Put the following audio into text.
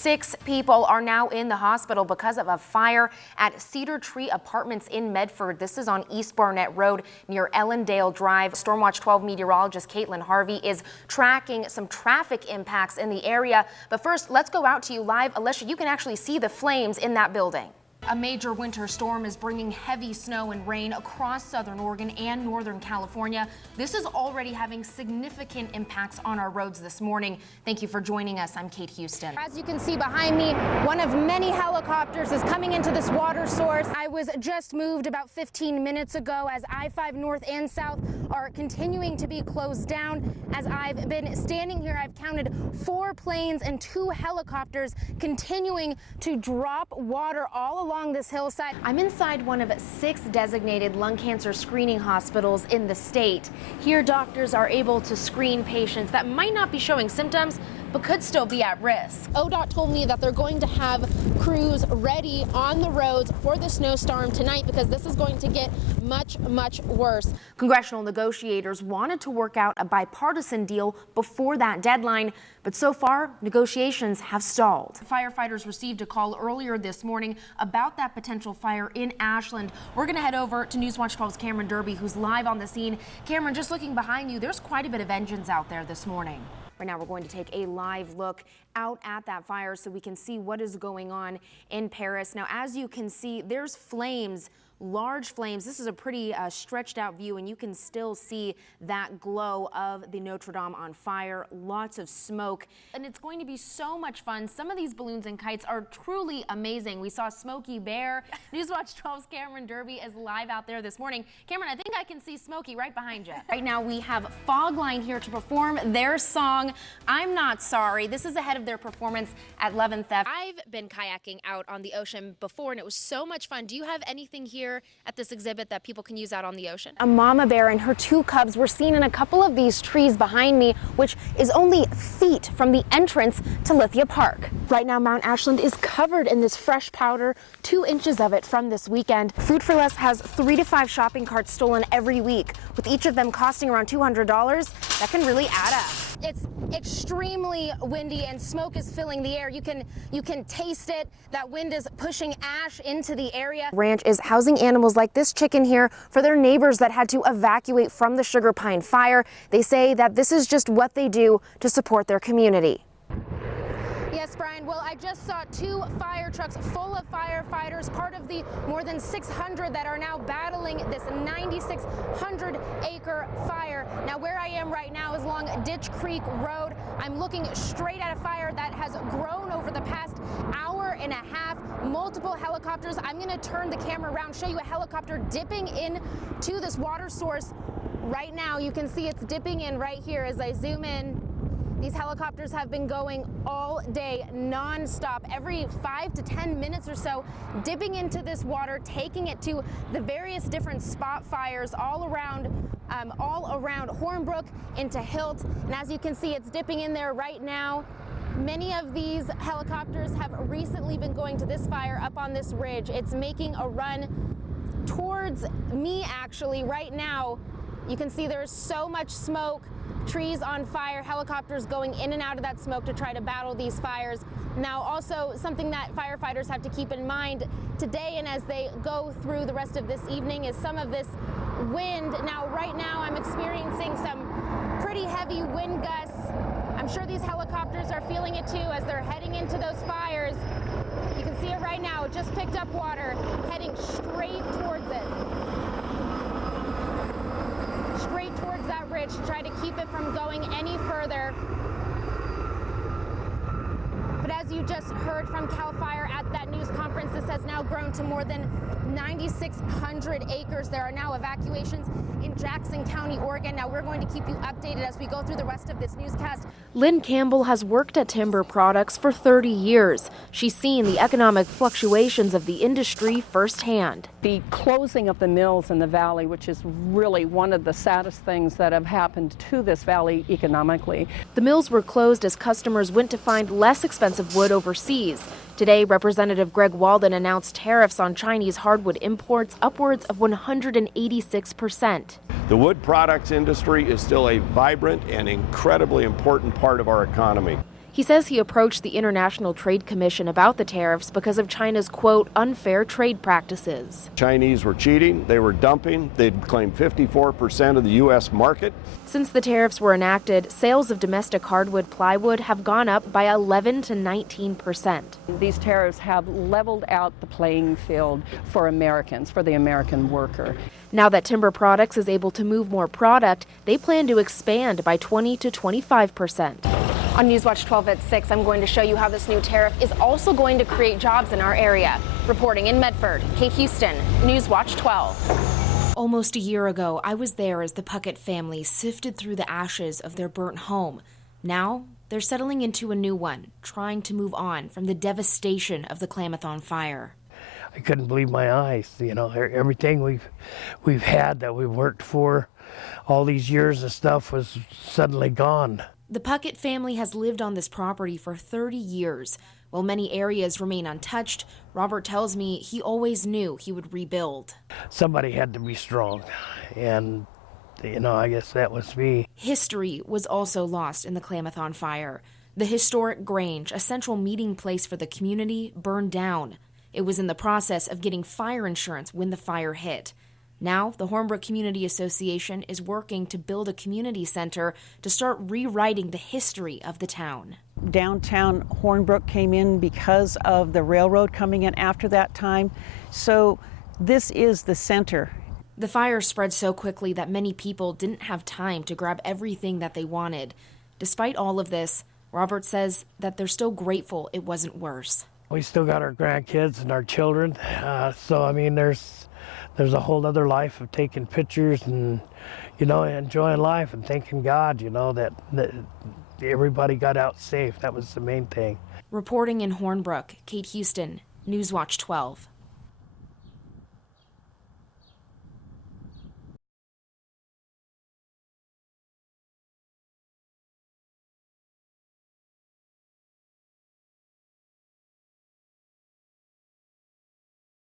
6 people are now in the hospital because of a fire at Cedar Tree Apartments in Medford. This is on East Barnett Road near Ellendale Drive. Stormwatch 12 meteorologist Caitlin Harvey is tracking some traffic impacts in the area. But first, let's go out to you live. Alicia, you can actually see the flames in that building. A major winter storm is bringing heavy snow and rain across southern Oregon and northern California. This is already having significant impacts on our roads this morning. Thank you for joining us. I'm Kate Houston. As you can see behind me, one of many helicopters is coming into this water source. I was just moved about 15 minutes ago as I-5 north and south are continuing to be closed down. As I've been standing here, I've counted 4 planes and 2 helicopters continuing to drop water all along this hillside. I'm inside one of 6 designated lung cancer screening hospitals in the state. Here, doctors are able to screen patients that might not be showing symptoms, but could still be at risk. ODOT told me that they're going to have crews ready on the roads for the snowstorm tonight because this is going to get much, much worse. Congressional negotiators wanted to work out a bipartisan deal before that deadline, but so far, negotiations have stalled. Firefighters received a call earlier this morning about that potential fire in Ashland. We're going to head over to Newswatch 12's Cameron Derby, who's live on the scene. Cameron, just looking behind you, there's quite a bit of engines out there this morning. Right now, we're going to take a live look out at that fire so we can see what is going on in Paris. Now, as you can see, there's flames, large flames. This is a pretty stretched out view, and you can still see that glow of the Notre Dame on fire. Lots of smoke, and it's going to be so much fun. Some of these balloons and kites are truly amazing. We saw Smokey Bear. Newswatch 12's Cameron Derby is live out there this morning. Cameron, I think I can see Smokey right behind you. Right now, we have Fogline here to perform their song, I'm Not Sorry. This is ahead of their performance at 11th Ave. I've been kayaking out on the ocean before, and it was so much fun. Do you have anything here at this exhibit that people can use out on the ocean? A mama bear and her 2 cubs were seen in a couple of these trees behind me, which is only feet from the entrance to Lithia Park. Right now, Mount Ashland is covered in this fresh powder, 2 inches of it from this weekend. Food 4 Less has 3 to 5 shopping carts stolen every week, with each of them costing around $200. That can really add up. It's extremely windy and smoke is filling the air. You can taste it. That wind is pushing ash into the area. Ranch is housing animals like this chicken here for their neighbors that had to evacuate from the Sugar Pine fire. They say that this is just what they do to support their community. Yes, Brian. Well, I just saw 2 fire trucks full of firefighters, part of the more than 600 that are now battling this 9,600-acre fire. Now, where I am right now is along Ditch Creek Road. I'm looking straight at a fire that has grown over the past hour and a half. Multiple helicopters. I'm going to turn the camera around, show you a helicopter dipping into this water source right now. You can see it's dipping in right here as I zoom in. These helicopters have been going all day, non-stop, every 5 to 10 minutes or so, dipping into this water, taking it to the various different spot fires all around Hornbrook into Hilt. And as you can see, it's dipping in there right now. Many of these helicopters have recently been going to this fire up on this ridge. It's making a run towards me, actually, right now. You can see there's so much smoke. Trees on fire, helicopters going in and out of that smoke to try to battle these fires. Now, also something that firefighters have to keep in mind today and as they go through the rest of this evening is some of this wind. Now, right now, I'm experiencing some pretty heavy wind gusts. I'm sure these helicopters are feeling it too as they're heading into those fires. You can see it right now. It just picked up water, heading straight towards it. Straight towards that ridge to try to keep it from going any further. But as you just heard from CAL FIRE at that news conference, this has now grown to more than 9,600 acres. There are now evacuations in Jackson County, Oregon. Now we're going to keep you updated as we go through the rest of this newscast. Lynn Campbell has worked at Timber Products for 30 years. She's seen the economic fluctuations of the industry firsthand. The closing of the mills in the valley, which is really one of the saddest things that have happened to this valley economically. The mills were closed as customers went to find less expensive wood overseas. Today, Representative Greg Walden announced tariffs on Chinese hardwood imports upwards of 186%. The wood products industry is still a vibrant and incredibly important part of our economy. He says he approached the International Trade Commission about the tariffs because of China's, quote, unfair trade practices. Chinese were cheating, they were dumping, they'd claimed 54% of the U.S. market. Since the tariffs were enacted, sales of domestic hardwood plywood have gone up by 11 to 19%. These tariffs have leveled out the playing field for Americans, for the American worker. Now that Timber Products is able to move more product, they plan to expand by 20 to 25%. On Newswatch 12 at 6, I'm going to show you how this new tariff is also going to create jobs in our area. Reporting in Medford, Kate Houston, Newswatch 12. Almost a year ago, I was there as the Puckett family sifted through the ashes of their burnt home. Now, they're settling into a new one, trying to move on from the devastation of the Klamathon fire. I couldn't believe my eyes. You know, everything we've had that we've worked for all these years of stuff was suddenly gone. The Puckett family has lived on this property for 30 years. While many areas remain untouched, Robert tells me he always knew he would rebuild. Somebody had to be strong, and, you know, I guess that was me. History was also lost in the Klamathon fire. The historic Grange, a central meeting place for the community, burned down. It was in the process of getting fire insurance when the fire hit. Now, the Hornbrook Community Association is working to build a community center to start rewriting the history of the town. Downtown Hornbrook came in because of the railroad coming in after that time. So this is the center. The fire spread so quickly that many people didn't have time to grab everything that they wanted. Despite all of this, Robert says that they're still grateful it wasn't worse. We still got our grandkids and our children, so I mean, there's a whole other life of taking pictures and, you know, enjoying life and thanking God, you know, that everybody got out safe. That was the main thing. Reporting in Hornbrook, Kate Houston, Newswatch 12.